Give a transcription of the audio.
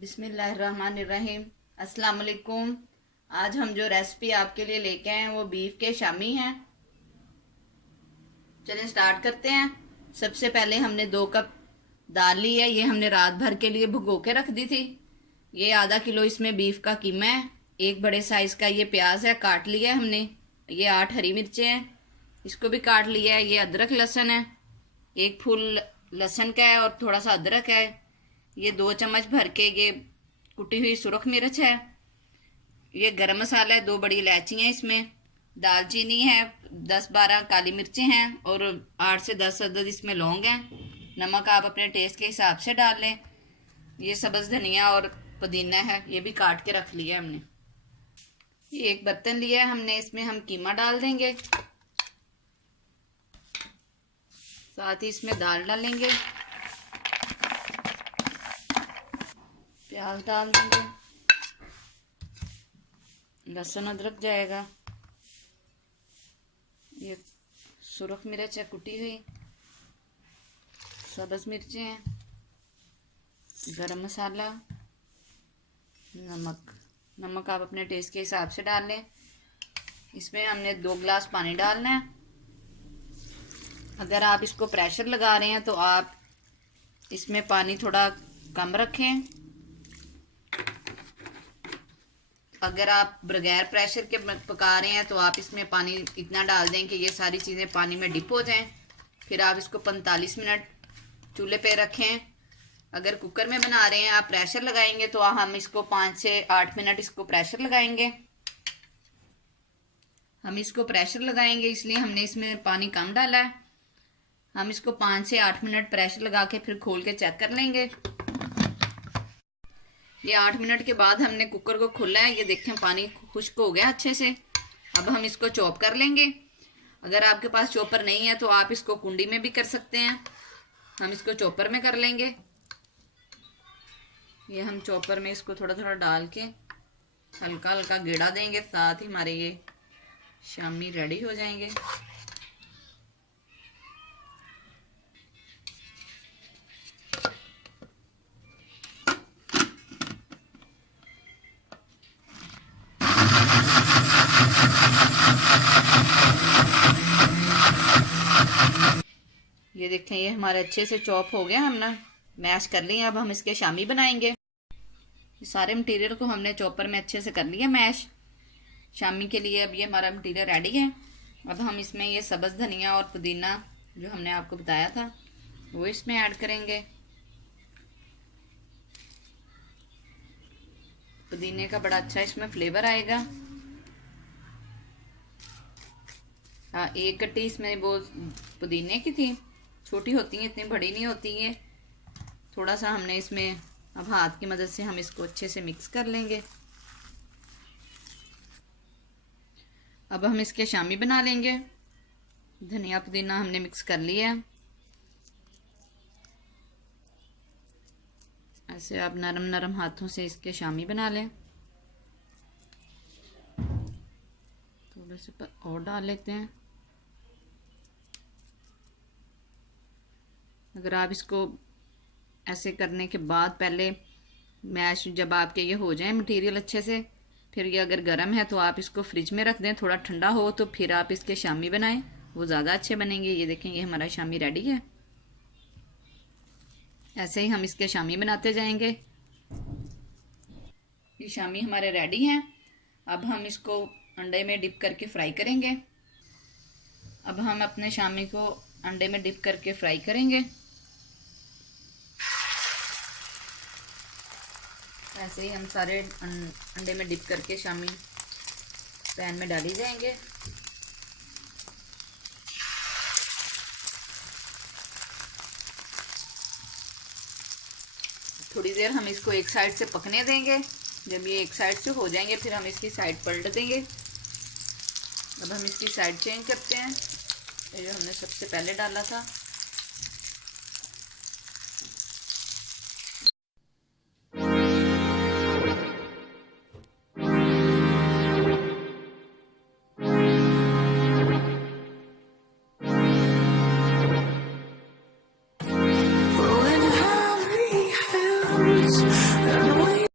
बिस्मिल्लाहिर्रहमानिर्रहीम। अस्सलाम वालेकुम। आज हम जो रेसिपी आपके लिए लेके आए हैं वो बीफ के शामी हैं। चलें स्टार्ट करते हैं। सबसे पहले हमने 2 कप दाल ली है। ये हमने रात भर के लिए भिगो के रख दी थी। ये आधा किलो इसमें बीफ का कीमा है। एक बड़े साइज का ये प्याज है, काट लिया है हमने। ये 8 हरी मिर्चें हैं, इसको भी काट लिया है। ये अदरक लहसुन है, 1 फूल लहसुन का है और थोड़ा सा अदरक है। ये 2 चम्मच भर के ये कुटी हुई सुरख मिर्च है। ये गरम मसाला है, 2 बड़ी इलायची हैं इसमें, दालचीनी है, 10-12 काली मिर्चें हैं और 8 से 10 अदद इसमें लौंग हैं। नमक आप अपने टेस्ट के हिसाब से डाल लें। ये सब्ज़ धनिया और पुदीना है, ये भी काट के रख लिया है हमने। ये एक बर्तन लिया है हमने, इसमें हम कीमा डाल देंगे, साथ ही इसमें दाल डालेंगे, प्याज डाल देंगे, लहसुन अदरक जाएगा, ये सुरख मिर्च है कुटी हुई, सब्ज़ मिर्चें हैं, गरम मसाला, नमक आप अपने टेस्ट के हिसाब से डाल लें। इसमें हमने 2 गिलास पानी डालना है। अगर आप इसको प्रेशर लगा रहे हैं तो आप इसमें पानी थोड़ा कम रखें। अगर आप बगैर प्रेशर के पका रहे हैं तो आप इसमें पानी इतना डाल दें कि ये सारी चीज़ें पानी में डिप हो जाएं। फिर आप इसको 45 मिनट चूल्हे पे रखें। अगर कुकर में बना रहे हैं, आप प्रेशर लगाएंगे तो हम इसको 5 से 8 मिनट इसको प्रेशर लगाएंगे। हम इसको प्रेशर लगाएंगे इसलिए हमने इसमें पानी कम डाला है। हम इसको 5 से 8 मिनट प्रेशर लगा के फिर खोल के चेक कर लेंगे। ये 8 मिनट के बाद हमने कुकर को खोला है। ये देखें पानी खुश्क हो गया अच्छे से। अब हम इसको चॉप कर लेंगे। अगर आपके पास चॉपर नहीं है तो आप इसको कुंडी में भी कर सकते हैं। हम इसको चॉपर में कर लेंगे। ये हम चॉपर में इसको थोड़ा थोड़ा डाल के हल्का हल्का गेड़ा देंगे, साथ ही हमारे ये शामी रेडी हो जाएंगे। ये देखें ये हमारे अच्छे से चॉप हो गया, हमने मैश कर लिया। अब हम इसके शामी बनाएंगे। सारे मटेरियल को हमने चॉपर में अच्छे से कर लिया मैश शामी के लिए। अब ये हमारा मटेरियल रेडी है। अब हम इसमें ये सब्ज़ धनिया और पुदीना जो हमने आपको बताया था वो इसमें ऐड करेंगे। पुदीने का बड़ा अच्छा इसमें फ्लेवर आएगा। हाँ, 1 गट्टी इसमें वो पुदीने की थी, छोटी होती है, इतनी बड़ी नहीं होती है। थोड़ा सा हमने इसमें अब हाथ की मदद से हम इसको अच्छे से मिक्स कर लेंगे। अब हम इसके शामी बना लेंगे। धनिया पुदीना हमने मिक्स कर लिया। ऐसे आप नरम नरम हाथों से इसके शामी बना लें। थोड़े से और डाल लेते हैं। अगर आप इसको ऐसे करने के बाद पहले मैश जब आपके ये हो जाए मटेरियल अच्छे से, फिर ये अगर गर्म है तो आप इसको फ्रिज में रख दें। थोड़ा ठंडा हो तो फिर आप इसके शामी बनाएं, वो ज़्यादा अच्छे बनेंगे। ये देखें ये हमारा शामी रेडी है। ऐसे ही हम इसके शामी बनाते जाएंगे। ये शामी हमारे रेडी हैं। अब हम इसको अंडे में डिप करके फ्राई करेंगे। अब हम अपने शामी को अंडे में डिप करके फ्राई करेंगे। ऐसे ही हम सारे अंडे में डिप करके शामी पैन में डाली जाएंगे। थोड़ी देर हम इसको एक साइड से पकने देंगे। जब ये एक साइड से हो जाएंगे फिर हम इसकी साइड पलट देंगे। अब हम इसकी साइड चेंज करते हैं। ये जो हमने सबसे पहले डाला था, When